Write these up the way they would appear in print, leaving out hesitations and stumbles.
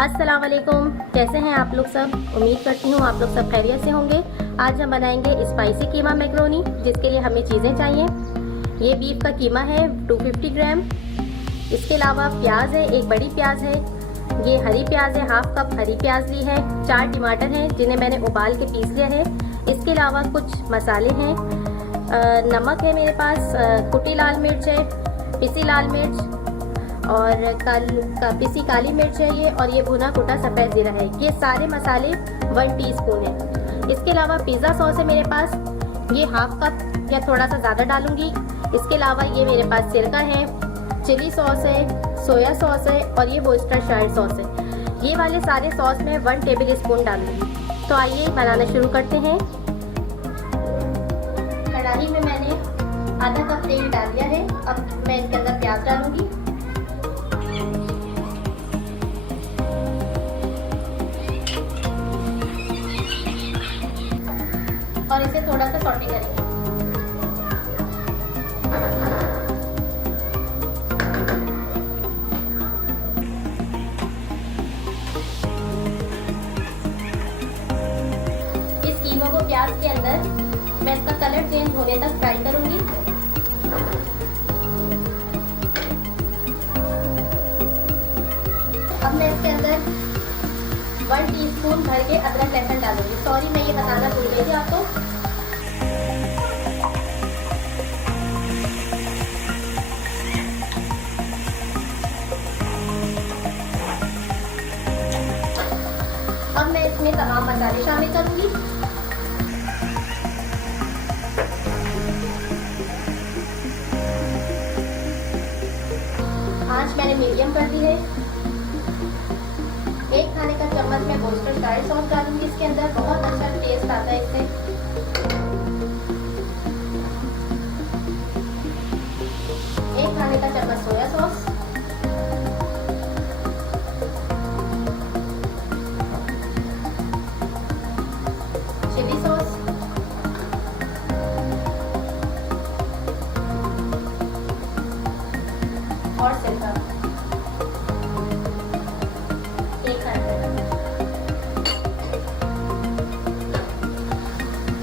अस्सलाम वालेकुम, कैसे हैं आप लोग सब। उम्मीद करती हूँ आप लोग सब खैरियत से होंगे। आज हम बनाएंगे स्पाइसी कीमा मैक्रोनी, जिसके लिए हमें चीज़ें चाहिए। ये बीफ का कीमा है 250 ग्राम। इसके अलावा प्याज है, एक बड़ी प्याज है। ये हरी प्याज है, हाफ कप हरी प्याज ली है। 4 टमाटर हैं जिन्हें मैंने उबाल के पीस लिया है। इसके अलावा कुछ मसाले हैं, नमक है मेरे पास, कुटी लाल मिर्च है, पिसी लाल मिर्च और पिसी काली मिर्च है ये, और ये भुना कुटा सफ़ेद जीरा है। ये सारे मसाले 1 टीस्पून है। इसके अलावा पिज़्ज़ा सॉस है मेरे पास, ये हाफ कप या थोड़ा सा ज़्यादा डालूंगी। इसके अलावा ये मेरे पास सिरका है, चिली सॉस है, सोया सॉस है और ये वोस्टरशायर सॉस है। ये वाले सारे सॉस में 1 टेबल स्पून डालूंगी। तो आइए बनाना शुरू करते हैं। कढ़ाई में मैंने आधा कप तेल डाल दिया है। अब मैं इसके अंदर प्याज डालूंगी। और इसे थोड़ा सा सॉटे करेंगे। इस कीमा को प्याज के अंदर मैं इसका कलर चेंज होने तक फ्राई करूंगी। अब मैं इसके अंदर 1 टीस्पून भर के अदरक लहसुन डालूंगी। सॉरी, मैं ये बताना भूल गई थी आपको। अब मैं इसमें तमाम मसाले शामिल करूंगी। आंच मैंने मीडियम कर दी है। 1 खाने का चम्मच में वोस्टरशायर सॉस डालूंगी इसके अंदर। बहुत अच्छा टेस्ट आता है इससे। 1 खाने का चम्मच सोया सॉस, चिली सॉस, और सिरका 1 खाने का।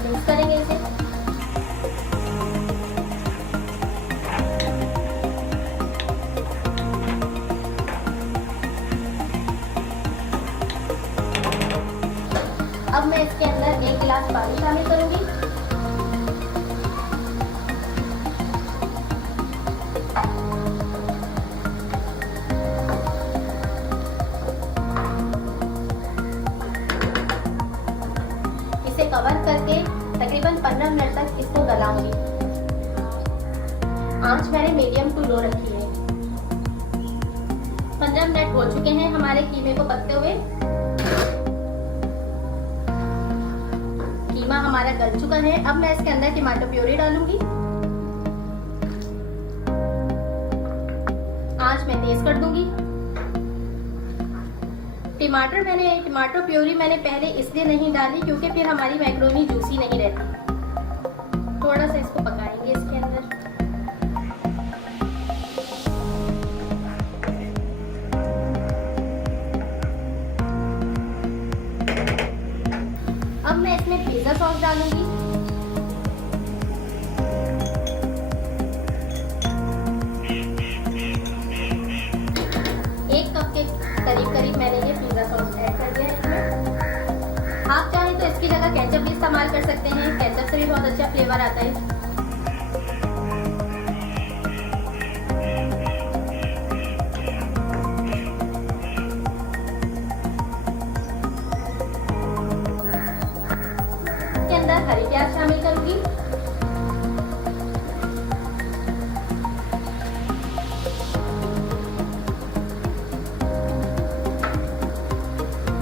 मिक्स करेंगे इसे। अब मैं इसके अंदर 1 गिलास पानी शामिल करूंगी। इसे कवर करके तकरीबन 15 मिनट तक इसको गलाऊंगी। आंच मैंने मीडियम टू लो रखी है। 15 मिनट हो चुके हैं हमारे कीमे को पकते हुए। कीमा हमारा गल चुका है। अब मैं इसके अंदर टमाटो प्यूरी डालूंगी। आंच मैं तेज कर दूंगी। टमाटो प्यूरी मैंने पहले इसलिए नहीं डाली क्योंकि फिर हमारी मैक्रोनी जूसी नहीं रहती। थोड़ा सा इसको पकाएंगे इसके अंदर। अब मैं इसमें पिज़्ज़ा सॉस डालूंगी। एक कप के करीब मैंने ये पिज़्ज़ा सॉस ऐड कर दिया है इसमें। आप चाहें तो इसकी जगह केचप भी इस्तेमाल कर सकते हैं। केचप से भी बहुत अच्छा फ्लेवर आता है। इसके अंदर हरी प्याज शामिल करूंगी।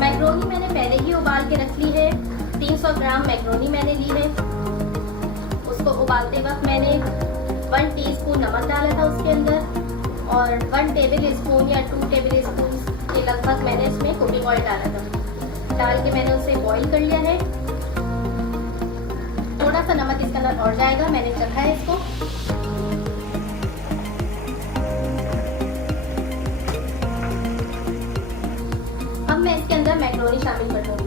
मैक्रोनी मैंने पहले ही उबाल के रख ली है। 300 ग्राम मैक्रोनी मैंने ली है। उसको उबालते वक्त मैंने 1 टीस्पून नमक डाला था उसके अंदर, और 1 टेबल स्पून या 2 टेबल स्पून के लगभग मैंने इसमें कुकिंग ऑयल डाला था। डाल के मैंने उसे बॉईल कर लिया है। थोड़ा सा नमक इसके अंदर और जाएगा, मैंने चखा है इसको। मैक्रोनी शामिल कर दूंगी।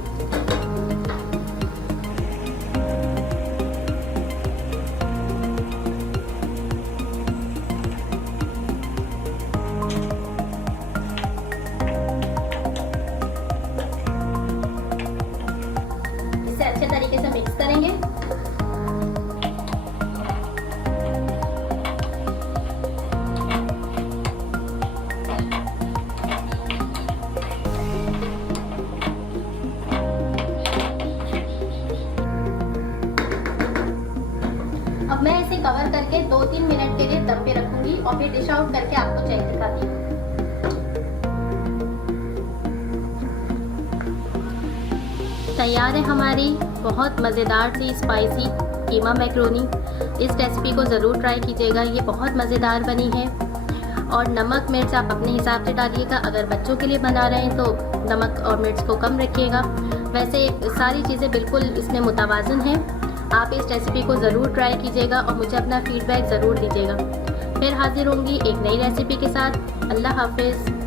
इसे अच्छे तरीके से मिक्स करेंगे। अब मैं इसे कवर करके 2-3 मिनट के लिए दम पे रखूंगी और फिर डिश आउट करके आपको चेक दिखाती हूँ। तैयार है हमारी बहुत मज़ेदार सी स्पाइसी कीमा मैक्रोनी। इस रेसिपी को ज़रूर ट्राई कीजिएगा, ये बहुत मज़ेदार बनी है। और नमक मिर्च आप अपने हिसाब से डालिएगा, अगर बच्चों के लिए बना रहे हैं तो नमक और मिर्च को कम रखिएगा। वैसे सारी चीज़ें बिल्कुल इसमें मुतवाज़न हैं। आप इस रेसिपी को ज़रूर ट्राई कीजिएगा और मुझे अपना फीडबैक ज़रूर दीजिएगा। फिर हाजिर होंगी एक नई रेसिपी के साथ। अल्लाह हाफिज़।